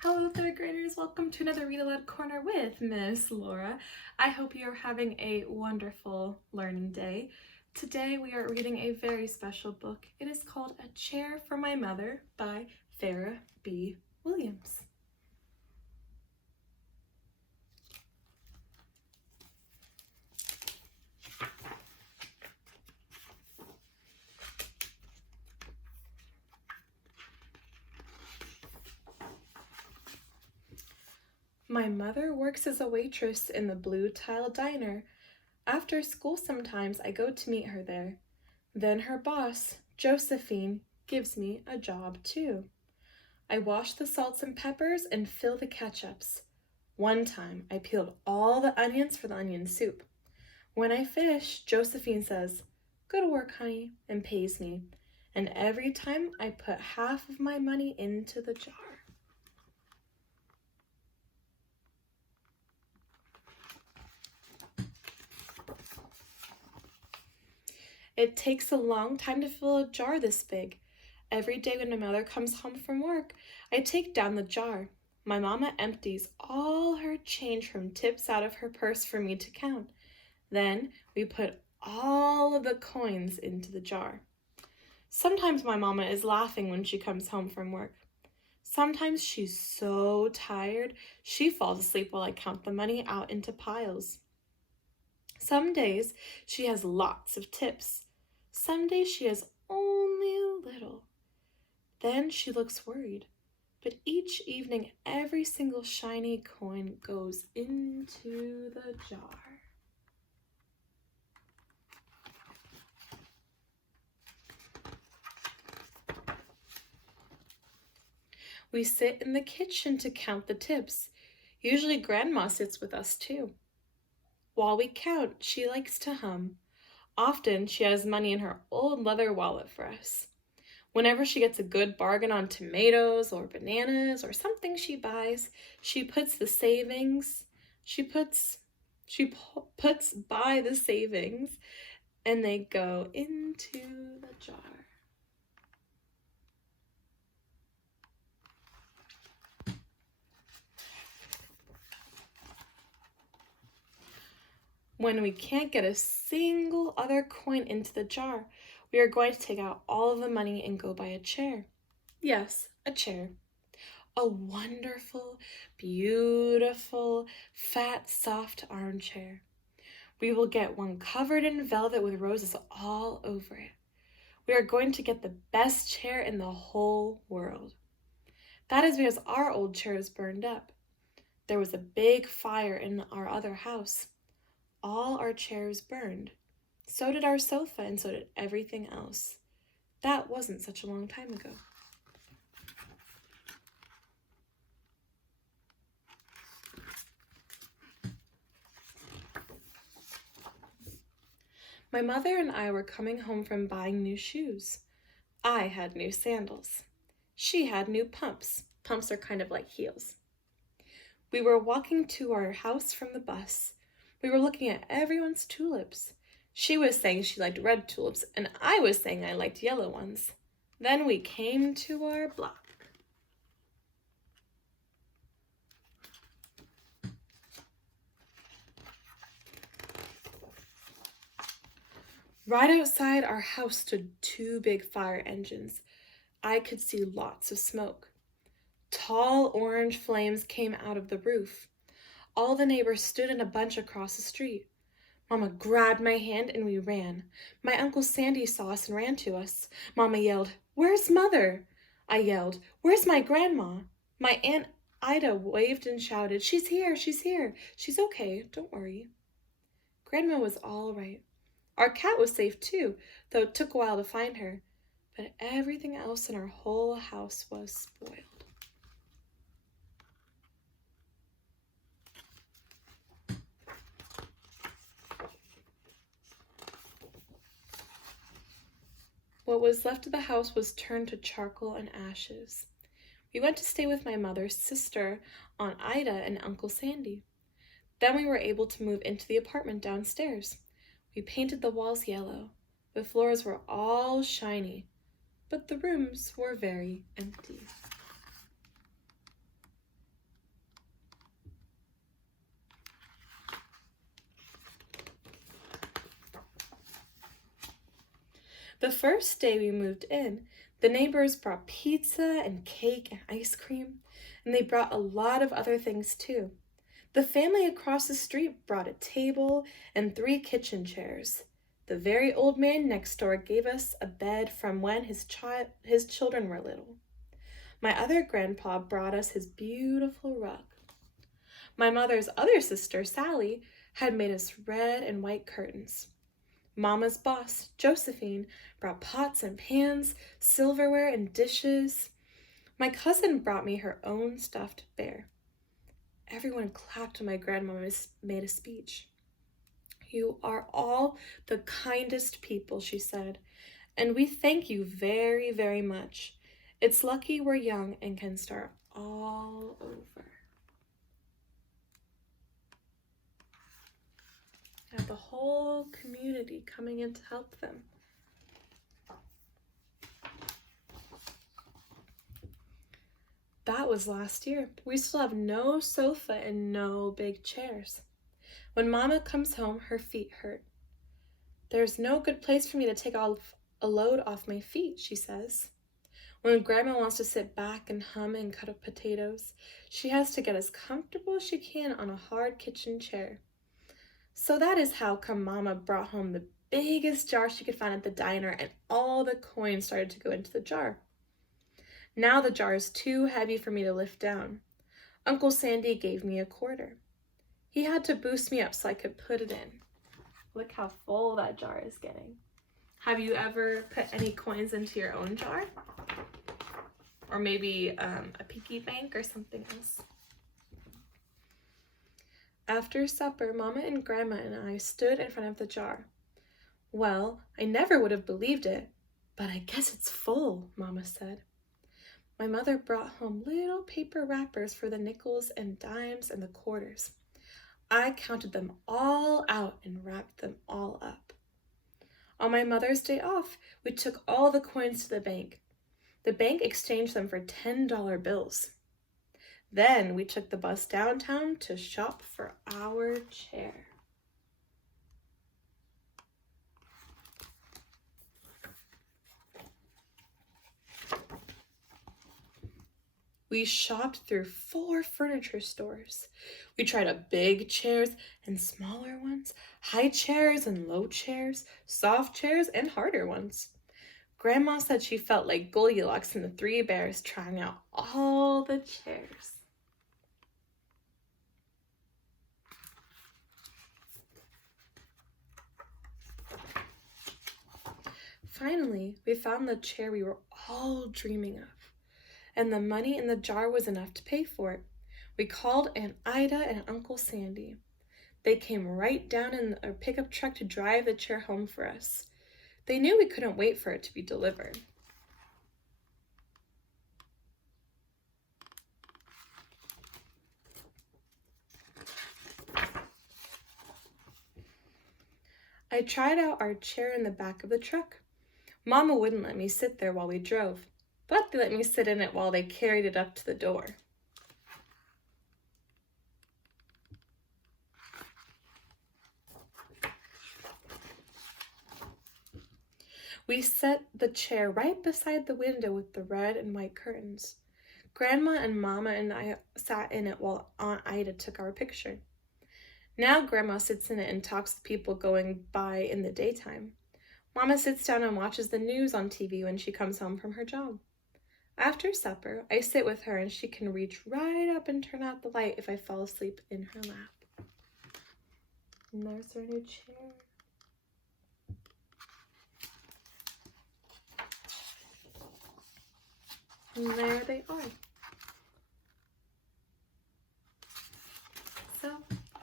Hello, third graders. Welcome to another Read Aloud Corner with Miss Laura. I hope you're having a wonderful learning day. Today we are reading a very special book. It is called A Chair for My Mother by Farrah B. Williams. My mother works as a waitress in the Blue Tile Diner. After school sometimes I go to meet her there. Then her boss, Josephine, gives me a job too. I wash the salts and peppers and fill the ketchups. One time I peeled all the onions for the onion soup. When I finish, Josephine says, "Good work, honey," and pays me. And every time I put half of my money into the jar. It takes a long time to fill a jar this big. Every day when my mother comes home from work, I take down the jar. My mama empties all her change from tips out of her purse for me to count. Then we put all of the coins into the jar. Sometimes my mama is laughing when she comes home from work. Sometimes she's so tired, she falls asleep while I count the money out into piles. Some days she has lots of tips. Some days she has only a little. Then she looks worried. But each evening, every single shiny coin goes into the jar. We sit in the kitchen to count the tips. Usually Grandma sits with us too. While we count, she likes to hum. Often she has money in her old leather wallet for us. Whenever she gets a good bargain on tomatoes or bananas or something she buys, she puts by the savings and they go into the jar. When we can't get a single other coin into the jar, we are going to take out all of the money and go buy a chair. Yes, a chair. A wonderful, beautiful, fat, soft armchair. We will get one covered in velvet with roses all over it. We are going to get the best chair in the whole world. That is because our old chair is burned up. There was a big fire in our other house. All our chairs burned. So did our sofa, and so did everything else. That wasn't such a long time ago. My mother and I were coming home from buying new shoes. I had new sandals. She had new pumps. Pumps are kind of like heels. We were walking to our house from the bus. We were looking at everyone's tulips. She was saying she liked red tulips, and I was saying I liked yellow ones. Then we came to our block. Right outside our house stood two big fire engines. I could see lots of smoke. Tall orange flames came out of the roof. All the neighbors stood in a bunch across the street. Mama grabbed my hand and we ran. My Uncle Sandy saw us and ran to us. Mama yelled, "Where's Mother?" I yelled, "Where's my grandma?" My Aunt Ida waved and shouted, "She's here, she's here. She's okay, don't worry." Grandma was all right. Our cat was safe too, though it took a while to find her. But everything else in our whole house was spoiled. What was left of the house was turned to charcoal and ashes. We went to stay with my mother's sister, Aunt Ida, and Uncle Sandy. Then we were able to move into the apartment downstairs. We painted the walls yellow. The floors were all shiny, but the rooms were very empty. The first day we moved in, the neighbors brought pizza and cake and ice cream, and they brought a lot of other things too. The family across the street brought a table and 3 kitchen chairs. The very old man next door gave us a bed from when his children were little. My other grandpa brought us his beautiful rug. My mother's other sister, Sally, had made us red and white curtains. Mama's boss, Josephine, brought pots and pans, silverware and dishes. My cousin brought me her own stuffed bear. Everyone clapped when my grandmama made a speech. "You are all the kindest people," she said, "and we thank you very, very much. It's lucky we're young and can start all over." Have the whole community coming in to help them. That was last year. We still have no sofa and no big chairs. When Mama comes home, her feet hurt. "There's no good place for me to take a load off my feet," she says. When Grandma wants to sit back and hum and cut up potatoes, she has to get as comfortable as she can on a hard kitchen chair. So that is how come Mama brought home the biggest jar she could find at the diner, and all the coins started to go into the jar. Now the jar is too heavy for me to lift down. Uncle Sandy gave me a quarter. He had to boost me up so I could put it in. Look how full that jar is getting. Have you ever put any coins into your own jar? Or maybe a piggy bank or something else? After supper, Mama and Grandma and I stood in front of the jar. "Well, I never would have believed it, but I guess it's full," Mama said. My mother brought home little paper wrappers for the nickels and dimes and the quarters. I counted them all out and wrapped them all up. On my Mother's Day off, we took all the coins to the bank. The bank exchanged them for $10 bills. Then we took the bus downtown to shop for our chair. We shopped through 4 furniture stores. We tried out big chairs and smaller ones, high chairs and low chairs, soft chairs and harder ones. Grandma said she felt like Goldilocks and the 3 bears trying out all the chairs. Finally, we found the chair we were all dreaming of, and the money in the jar was enough to pay for it. We called Aunt Ida and Uncle Sandy. They came right down in a pickup truck to drive the chair home for us. They knew we couldn't wait for it to be delivered. I tried out our chair in the back of the truck. Mama wouldn't let me sit there while we drove, but they let me sit in it while they carried it up to the door. We set the chair right beside the window with the red and white curtains. Grandma and Mama and I sat in it while Aunt Ida took our picture. Now Grandma sits in it and talks to people going by in the daytime. Mama sits down and watches the news on TV when she comes home from her job. After supper, I sit with her and she can reach right up and turn out the light if I fall asleep in her lap. And there's her new chair. And there they are.